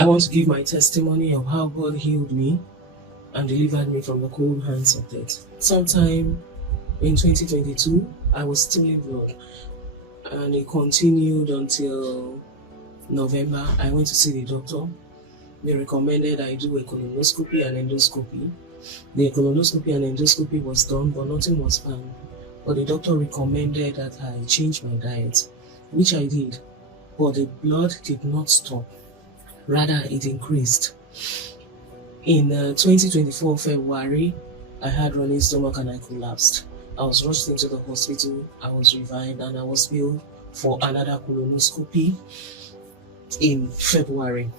I want to give my testimony of how God healed me and delivered me from the cold hands of death. Sometime in 2022, I was still in blood, and it continued until November. I went to see the doctor. They recommended I do a colonoscopy and endoscopy. The colonoscopy and endoscopy was done, but nothing was found. But the doctor recommended that I change my diet, which I did. But the blood did not stop. Rather, it increased. In 2024 February, I had running stomach and I collapsed. I was rushed into the hospital, I was revived, and I was billed for another colonoscopy in February.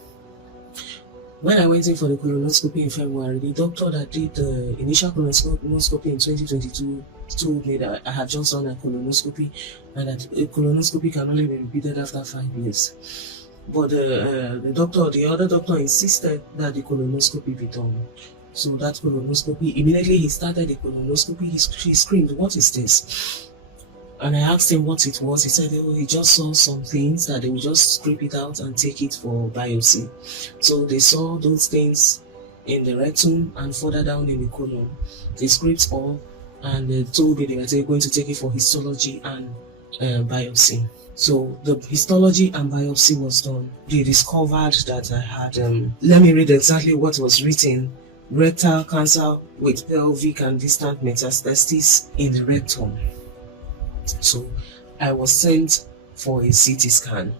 When I went in for the colonoscopy in February, the doctor that did the initial colonoscopy in 2022 told me that I had just done a colonoscopy and that a colonoscopy can only be repeated after 5 years. But the other doctor insisted that the colonoscopy be done. So that colonoscopy, immediately he started the colonoscopy, he screamed, "What is this?" And I asked him what it was. He said, oh, he just saw some things that they would just scrape it out and take it for biopsy. So they saw those things in the rectum and further down in the colon. They scraped all and they told me they were going to take it for histology and biopsy. So the histology and biopsy was done. They discovered that I had, let me read exactly what was written: rectal cancer with pelvic and distant metastasis in the rectum. So I was sent for a CT scan.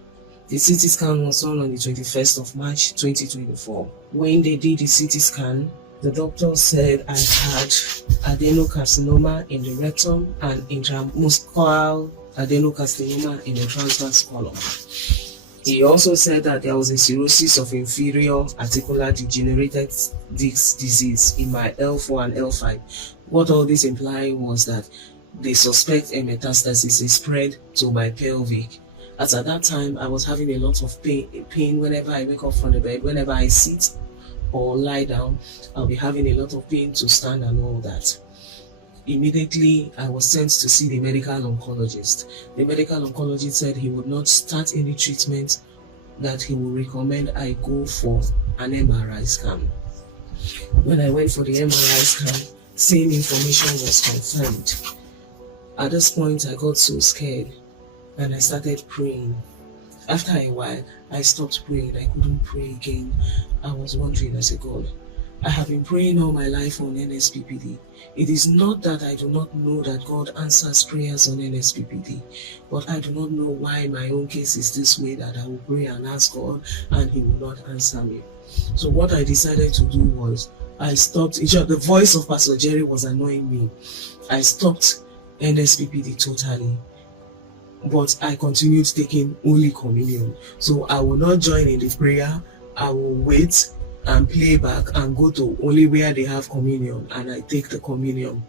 The CT scan was done on the 21st of March 2024. When they did the CT scan, the doctor said I had adenocarcinoma in the rectum and intramuscular adenocarcinoma in the transverse column. He also said that there was a cirrhosis of inferior articular degenerative disc disease in my L4 and L5. What all this implied was that they suspect a metastasis is spread to my pelvic. As at that time, I was having a lot of pain whenever I wake up from the bed. Whenever I sit or lie down, I'll be having a lot of pain to stand and all that. Immediately, I was sent to see the medical oncologist. The medical oncologist said he would not start any treatment, that he would recommend I go for an MRI scan. When I went for the MRI scan, same information was confirmed. At this point, I got so scared and I started praying. After a while, I stopped praying. I couldn't pray again. I was wondering, I said, God, I have been praying all my life on NSPPD. It is not that I do not know that God answers prayers on NSPPD, but I do not know why my own case is this way, that I will pray and ask God and He will not answer me. So what I decided to do was, I stopped. The voice of Pastor Jerry was annoying me. I stopped NSPPD totally, but I continued taking Holy Communion. So I will not join in the prayer. I will wait and play back and go to only where they have communion, and I take the communion.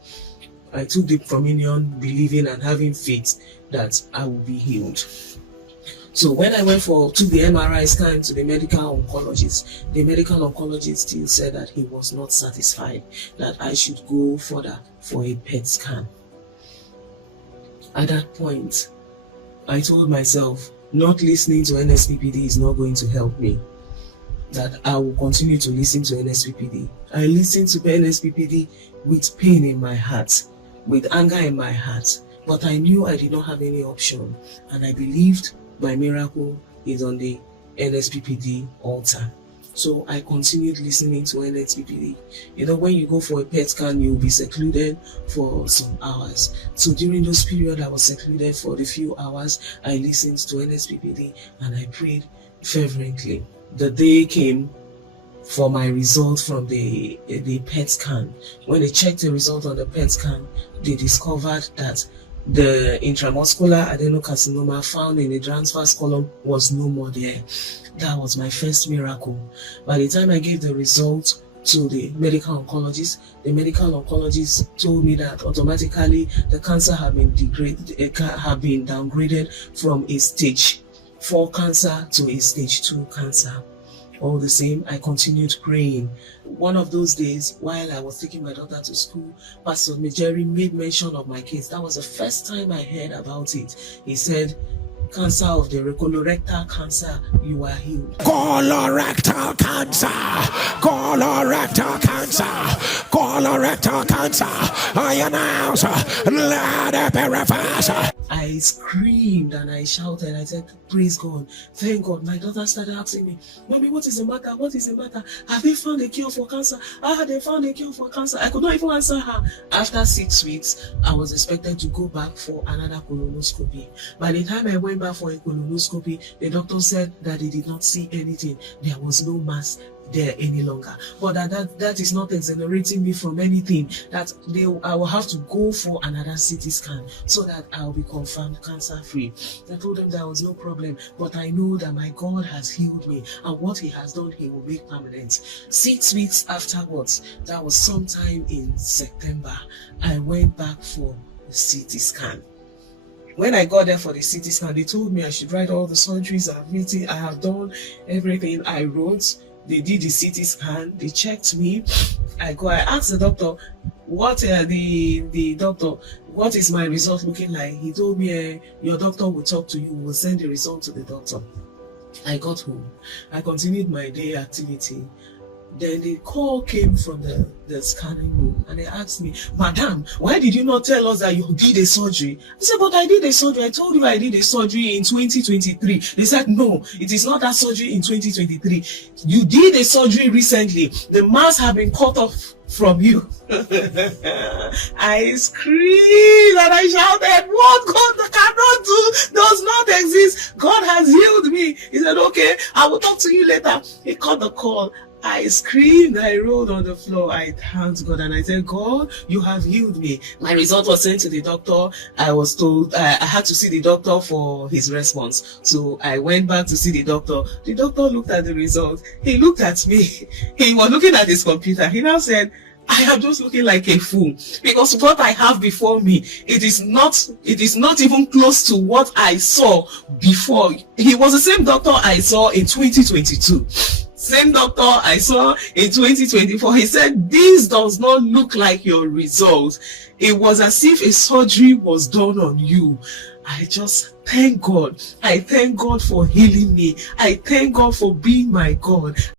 I took the communion believing and having faith that I will be healed. So when I went to the MRI scan to the medical oncologist, the medical oncologist still said that he was not satisfied, that I should go further for a PET scan. At that point, I told myself, not listening to NSPPD is not going to help me, that I will continue to listen to NSPPD. I listened to NSPPD with pain in my heart, with anger in my heart, but I knew I did not have any option, and I believed my miracle is on the NSPPD altar. So I continued listening to NSPPD. When you go for a PET scan, you'll be secluded for some hours. So during those periods I was secluded for the few hours, I listened to NSPPD and I prayed fervently. The day came for my result from the PET scan. When they checked the result on the PET scan, they discovered that the intramuscular adenocarcinoma found in the transverse column was no more there. That was my first miracle. By the time I gave the result to the medical oncologist, the medical oncologist told me that automatically the cancer had been downgraded from a stage 4 cancer to a stage 2 cancer. All the same, I continued praying. One of those days, while I was taking my daughter to school, Pastor Jerry made mention of my case. That was the first time I heard about it. He said, cancer of the colorectal cancer, you are healed. Colorectal cancer, colorectal cancer, colorectal cancer. I announce, let it be reversed. I screamed and I shouted. I said, praise God, thank God. My daughter started asking me, Mommy, what is the matter? What is the matter? Have they found a cure for cancer? They found a cure for cancer. I could not even answer her. After 6 weeks, I was expected to go back for another colonoscopy. By the time I went back for a colonoscopy, the doctor said that they did not see anything. There was no mass there any longer, but that is not exonerating me from anything. That I will have to go for another CT scan so that I'll be confirmed cancer free. I told them there was no problem, but I know that my God has healed me, and what He has done He will make permanent. 6 weeks afterwards, that was sometime in September, I went back for the CT scan. When I got there for the CT scan, they told me I should write all the surgeries I've written. I have done everything I wrote. They did the CT scan, they checked me. I asked the doctor, what is my result looking like? He told me, your doctor will talk to you, will send the result to the doctor. I got home. I continued my day activity. Then the call came from the scanning room, and they asked me, Madam, why did you not tell us that you did a surgery? I said, but I did a surgery. I told you I did a surgery in 2023. They said, no, it is not that surgery in 2023. You did a surgery recently. The mass have been cut off from you. I screamed and I shouted, what God cannot do does not exist. God has healed me. He said, okay, I will talk to you later. He cut the call. I screamed, I rolled on the floor, I thanked God, and I said, God, you have healed me. My result was sent to the doctor. I was told I had to see the doctor for his response. So I went back to see the doctor. The doctor looked at the result. He looked at me. He was looking at his computer. He now said, I am just looking like a fool, because what I have before me, it is not even close to what I saw before. He was the same doctor I saw in 2022. Same doctor I saw in 2024. He said, this does not look like your result. It was as if a surgery was done on you. I just thank God. I thank God for healing me. I thank God for being my God.